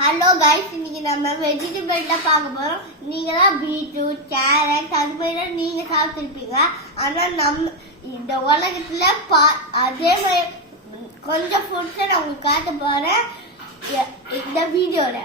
Hello guys, இன்னைக்கு நம்ம வெஜிடபிள்ல பார்க்க போறோம். நீங்க தான் பீட்ரூட், கேரட் அது மாதிரி நீங்க சாப்பிட்டுருப்பீங்க. ஆனா நம்ம இந்த உலகத்துல அதே மாதிரி கொஞ்சம் ஃபுட்ஸை நான் உங்களுக்கு காட்ட போறேன் இந்த வீடியோல.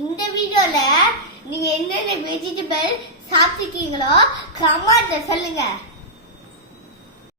இந்த வீடியோல நீங்க என்னென்ன வெஜிடபிள் சாப்பிட்டுருக்கீங்களோ கமெண்ட்ல சொல்லுங்க.